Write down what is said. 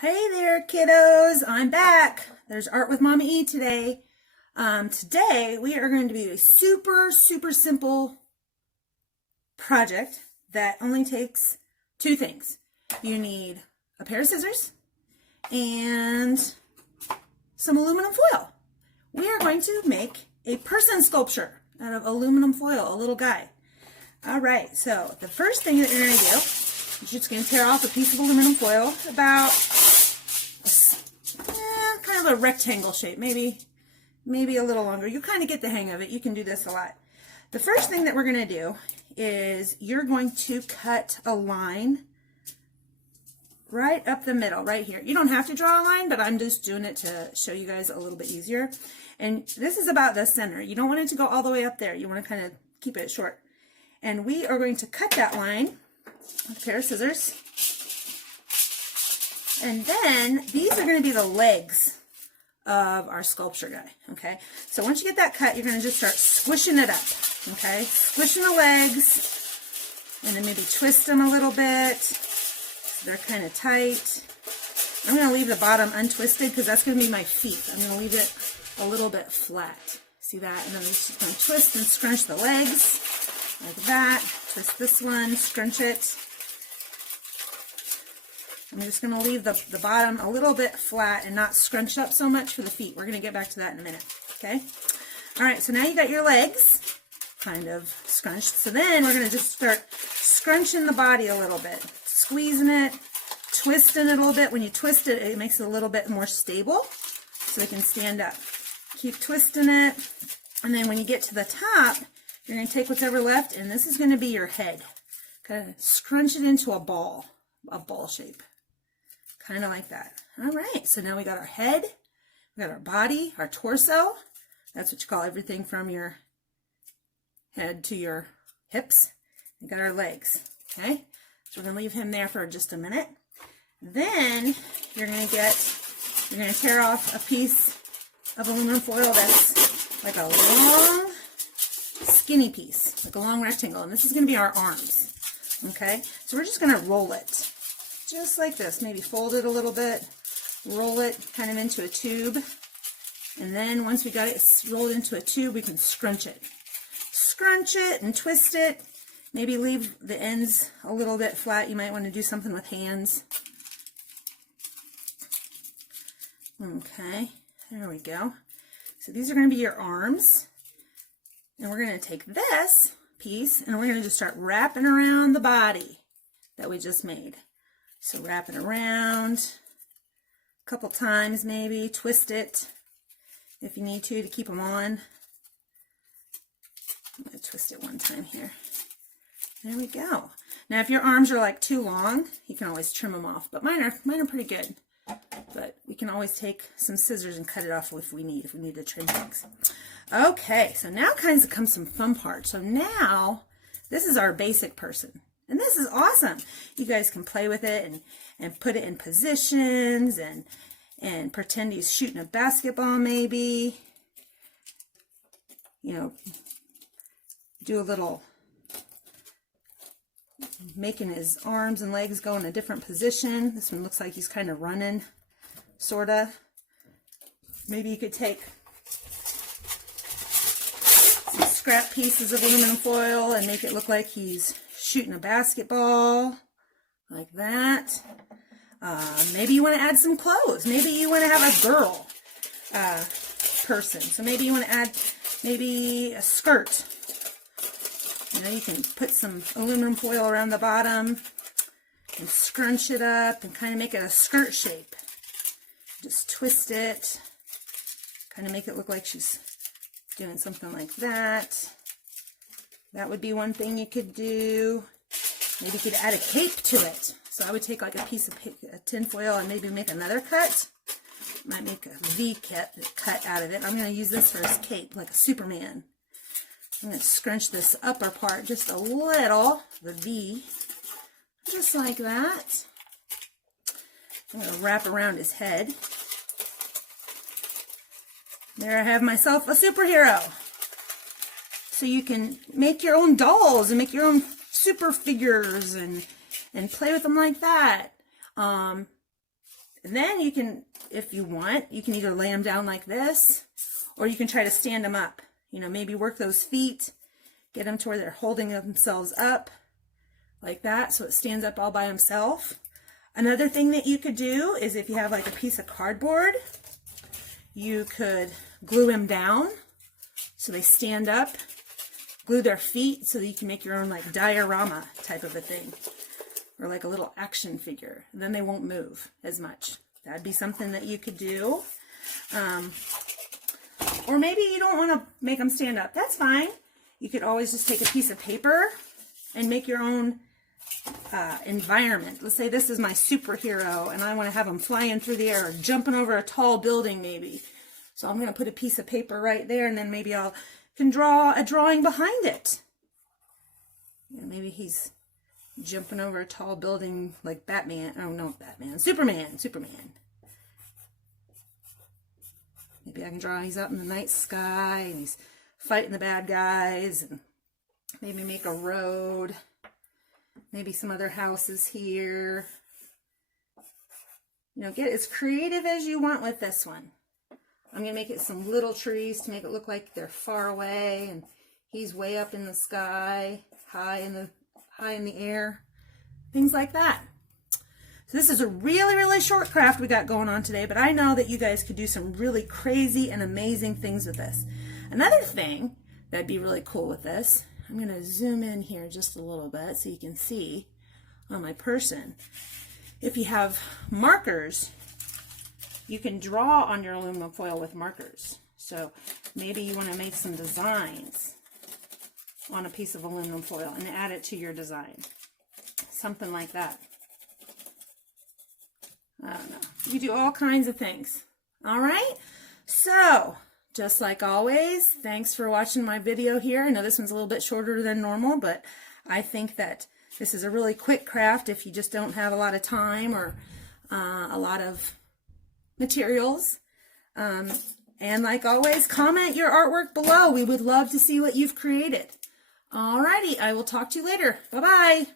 Hey there, kiddos. I'm back. There's Art with Mama E today. Today we are going to do a super simple project that only takes two things. You need a pair of scissors and some aluminum foil. We are going to make a person sculpture out of aluminum foil, a little guy. All right, so the first thing that you're going to do, you're just going to tear off a piece of aluminum foil about kind of a rectangle shape, maybe a little longer. You kind of get the hang of it. You can do this a lot. The first thing that we're going to do is you're going to cut a line right up the middle, right here. You don't have to draw a line, but I'm just doing it to show you guys a little bit easier. And this is about the center. You don't want it to go all the way up there. You want to kind of keep it short. And we are going to cut that line with a pair of scissors. And then these are going to be the legs of our sculpture guy, okay? So once you get that cut, you're going to just start squishing it up, okay? Squishing the legs, and then maybe twist them a little bit so they're kind of tight. I'm going to leave the bottom untwisted because that's going to be my feet. I'm going to leave it a little bit flat. See that? And then I'm just going to twist and scrunch the legs like that. Twist this one, scrunch it. I'm just going to leave the bottom a little bit flat and not scrunched up so much for the feet. We're going to get back to that in a minute, okay? All right, so now you got your legs kind of scrunched. So then we're going to just start scrunching the body a little bit, squeezing it, twisting it a little bit. When you twist it, it makes it a little bit more stable so it can stand up. Keep twisting it, and then when you get to the top, you're going to take whatever left, and this is going to be your head. Kind of scrunch it into a ball shape. Kind of like that. All right, so now we got our head, we got our body, our torso. That's what you call everything from your head to your hips. We got our legs, okay? So we're gonna leave him there for just a minute. Then you're gonna tear off a piece of aluminum foil that's like a long, skinny piece, like a long rectangle, and this is gonna be our arms, okay? So we're just gonna roll it. Just like this, maybe fold it a little bit, roll it kind of into a tube, and then once we got it rolled into a tube, we can scrunch it. Scrunch it and twist it, maybe leave the ends a little bit flat. You might want to do something with hands. Okay, there we go. So these are going to be your arms, and we're going to take this piece, and we're going to just start wrapping around the body that we just made. So wrap it around a couple times maybe, twist it if you need to keep them on. I'm going to twist it one time here. There we go. Now if your arms are like too long, you can always trim them off, but mine are pretty good. But we can always take some scissors and cut it off if we need to trim things. Okay, so now comes some fun parts. So now this is our basic person. And this is awesome. You guys can play with it and put it in positions and pretend he's shooting a basketball maybe. You know, do a little making his arms and legs go in a different position. This one looks like he's kind of running, sort of. Maybe you could take some scrap pieces of aluminum foil and make it look like he's shooting a basketball, like that. Maybe you want to add some clothes. Maybe you want to have a girl person. So maybe you want to add maybe a skirt. You know, you can put some aluminum foil around the bottom and scrunch it up and kind of make it a skirt shape. Just twist it, kind of make it look like she's doing something like that. That would be one thing you could do. Maybe you could add a cape to it. So I would take like a piece of tin foil and maybe make another cut. Might make a V cut out of it. I'm going to use this for his cape, like a Superman. I'm going to scrunch this upper part just a little, the V, just like that. I'm going to wrap around his head. There I have myself a superhero. So you can make your own dolls and make your own super figures and play with them like that. And then you can, if you want, you can either lay them down like this, or you can try to stand them up. You know, maybe work those feet, get them to where they're holding themselves up like that, so it stands up all by himself. Another thing that you could do is if you have like a piece of cardboard, you could glue him down so they stand up, glue their feet so that you can make your own like diorama type of a thing, or like a little action figure. And then they won't move as much. That'd be something that you could do. Or maybe you don't want to make them stand up. That's fine. You could always just take a piece of paper and make your own environment. Let's say this is my superhero and I want to have him flying through the air or jumping over a tall building maybe. So I'm going to put a piece of paper right there, and then maybe I can draw a drawing behind it. You know, maybe he's jumping over a tall building like Batman. Oh, no, Batman. Superman. Maybe I can draw he's up in the night sky and he's fighting the bad guys, and maybe make a road. Maybe some other houses here. You know, get as creative as you want with this one. I'm going to make it some little trees to make it look like they're far away, and he's way up in the sky, high in the air, things like that. So this is a really, really short craft we got going on today, but I know that you guys could do some really crazy and amazing things with this. Another thing that'd be really cool with this, I'm going to zoom in here just a little bit so you can see on my person. If you have markers, you can draw on your aluminum foil with markers. So maybe you want to make some designs on a piece of aluminum foil and add it to your design. Something like that. I don't know. You do all kinds of things. All right? So, just like always, thanks for watching my video here. I know this one's a little bit shorter than normal, but I think that this is a really quick craft if you just don't have a lot of time or a lot of materials. And like always, comment your artwork below. We would love to see what you've created. Alrighty, I will talk to you later. Bye-bye.